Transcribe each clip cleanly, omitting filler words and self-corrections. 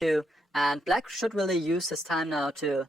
2, and black should really use his time now to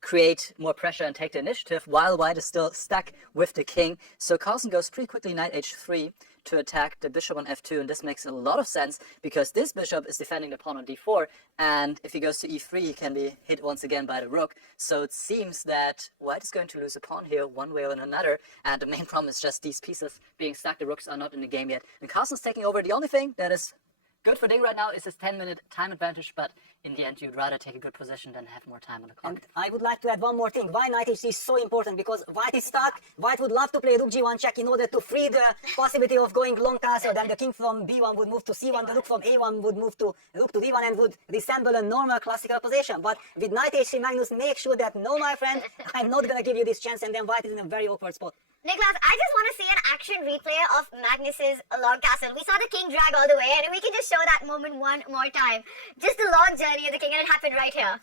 create more pressure and take the initiative while white is still stuck with the king. So Carlsen goes pretty quickly knight h3 to attack the bishop on f2, and this makes a lot of sense because this bishop is defending the pawn on d4, and if he goes to e3 he can be hit once again by the rook. So it seems that white is going to lose a pawn here one way or another, and the main problem is just these pieces being stuck. The rooks are not in the game yet, and Carlsen's taking over. The only thing that is good for Ding right now is his 10-minute time advantage, but in the end you'd rather take a good position than have more time on the clock. And I would like to add one more thing. Why knight h3 is so important, because white is stuck. White would love to play rook g1 check in order to free the possibility of going long castle. Then the king from b1 would move to c1, the rook from a1 would move to rook to d1 and would resemble a normal classical position. But with knight h3, Magnus makes sure that no, my friend, I'm not going to give you this chance, and then white is in a very awkward spot. Nicholas, I just want to see an action replay of Magnus's long castle. We saw the king drag all the way, and we can just show that moment one more time. Just the long journey of the king, and it happened right here.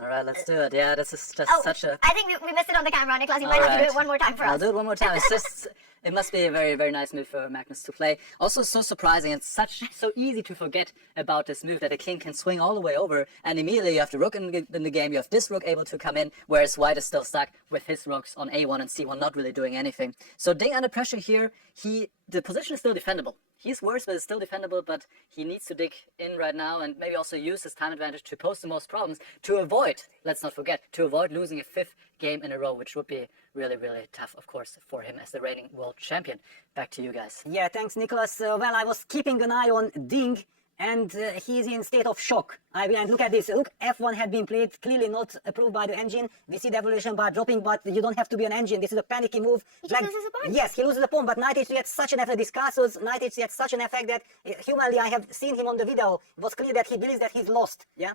Alright, let's do it. Yeah, this is just such a... I think we missed it on the camera, Nicholas. You might have to do it one more time for us. I'll do it one more time. It's just... It must be a very, very nice move for Magnus to play. Also, so surprising and so easy to forget about this move, that the king can swing all the way over, and immediately you have the rook in the game, you have this rook able to come in, whereas white is still stuck with his rooks on a1 and c1, not really doing anything. So Ding under pressure here, the position is still defendable. He's worse, but it's still defendable, but he needs to dig in right now and maybe also use his time advantage to pose the most problems to avoid, let's not forget, to avoid losing a 5th game in a row, which would be really, really tough, of course, for him as the reigning world champion. Back to you guys. Yeah, thanks, Nicholas. Well, I was keeping an eye on Ding, and he's in state of shock. And look at this. Look, f1 had been played, clearly not approved by the engine. We see the evolution bar dropping, but you don't have to be an engine. This is a panicky move. He just loses a pawn. Yes, he loses the pawn, but knight h3 had such an effect. This castles, knight h3 had such an effect that humanly, I have seen him on the video. It was clear that he believes that he's lost. Yeah.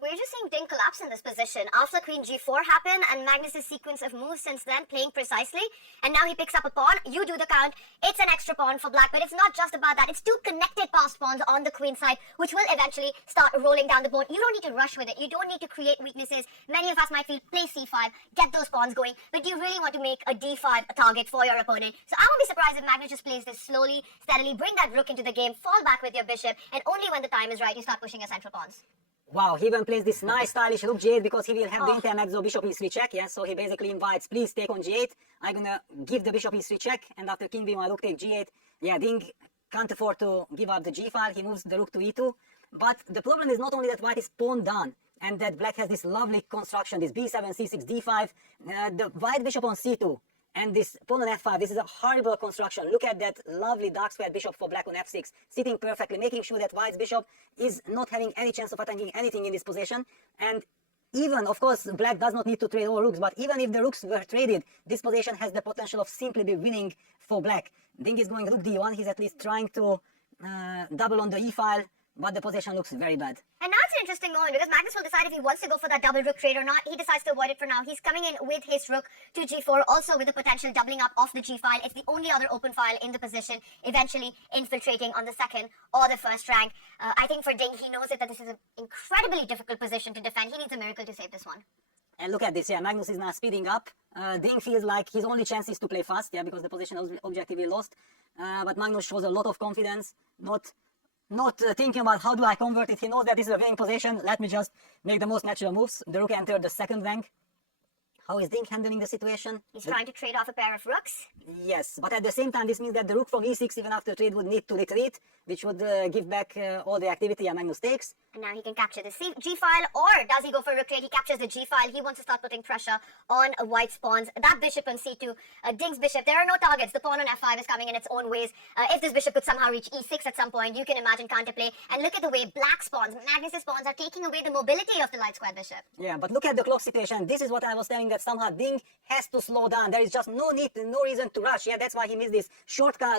We're just seeing Ding collapse in this position after queen g4 happened, and Magnus's sequence of moves since then playing precisely, and now he picks up a pawn. You do the count. It's an extra pawn for black, but it's not just about that. It's two connected passed pawns on the queen side, which will eventually start rolling down the board. You don't need to rush with it. You don't need to create weaknesses. Many of us might feel play c5, get those pawns going, but you really want to make a d5 a target for your opponent. So I won't be surprised if Magnus just plays this slowly, steadily, bring that rook into the game, fall back with your bishop, and only when the time is right you start pushing your central pawns. Wow, he even plays this nice stylish rook g8 because he will have the intermax of bishop e3 check. Yeah, so he basically invites, please take on g8. I'm gonna give the bishop e3 check, and after king b1 rook take g8. Yeah, Ding can't afford to give up the g file. He moves the rook to e2. But the problem is not only that white is pawn down and that black has this lovely construction, this b7, c6, d5, the white bishop on c2. And this pawn on f5, this is a horrible construction. Look at that lovely dark square bishop for black on f6, sitting perfectly, making sure that white's bishop is not having any chance of attacking anything in this position. And even, of course, black does not need to trade all rooks, but even if the rooks were traded, this position has the potential of simply be winning for black. Ding is going rook d1, he's at least trying to double on the e file, but the position looks very bad. And now it's an interesting moment because Magnus will decide if he wants to go for that double rook trade or not. He decides to avoid it for now. He's coming in with his rook to g4, also with the potential doubling up of the g file. It's the only other open file in the position, eventually infiltrating on the second or the first rank. I think for Ding, he knows it that this is an incredibly difficult position to defend. He needs a miracle to save this one. And look at this, yeah, Magnus is now speeding up. Ding feels like his only chance is to play fast, yeah, because the position is objectively lost. But Magnus shows a lot of confidence, not thinking about how do I convert it. He knows that this is a winning position. Let me just make the most natural moves. The rook entered the second rank. How is Ding handling the situation? He's trying to trade off a pair of rooks. Yes, but at the same time, this means that the rook from e6, even after trade, would need to retreat, which would give back all the activity Magnus takes. And now he can capture the g file, or does he go for a rook trade? He captures the g file. He wants to start putting pressure on white's pawns. That bishop on c2, Ding's bishop, there are no targets. The pawn on f5 is coming in its own ways. If this bishop could somehow reach e6 at some point, you can imagine counterplay. And look at the way black's pawns, Magnus's pawns, are taking away the mobility of the light square bishop. Yeah, but look at the clock situation. This is what I was telling, that somehow Ding has to slow down. There is just no need, no reason to rush. Yeah, that's why he missed this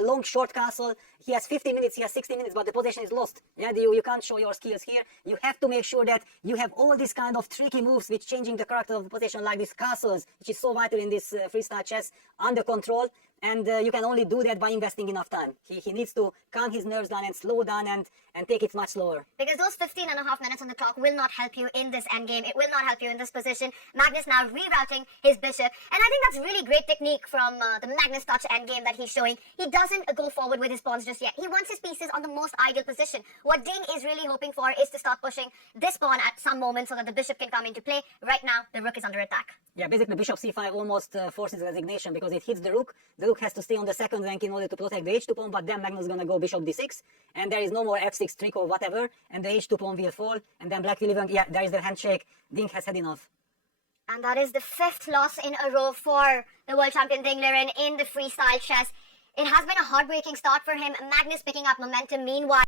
long short castle. He has 50 minutes, he has 60 minutes, but the position is lost. Yeah, you can't show your skills here. You have to make sure that you have all these kind of tricky moves with changing the character of the position, like these castles, which is so vital in this freestyle chess, under control. and you can only do that by investing enough time. He needs to calm his nerves down and slow down and take it much slower. Because those 15.5 minutes on the clock will not help you in this endgame. It will not help you in this position. Magnus now rerouting his bishop. And I think that's really great technique from the Magnus touch endgame that he's showing. He doesn't go forward with his pawns just yet. He wants his pieces on the most ideal position. What Ding is really hoping for is to start pushing this pawn at some moment so that the bishop can come into play. Right now, the rook is under attack. Yeah, basically bishop c5 almost forces resignation because it hits the rook. The rook has to stay on the second rank in order to protect the h2 pawn, but then Magnus is gonna go bishop d6, and there is no more f6 trick or whatever, and the h2 pawn will fall, and then black will even, yeah, there is the handshake. Ding has had enough. And that is the 5th loss in a row for the world champion Ding Liren in the freestyle chess. It has been a heartbreaking start for him. Magnus picking up momentum meanwhile.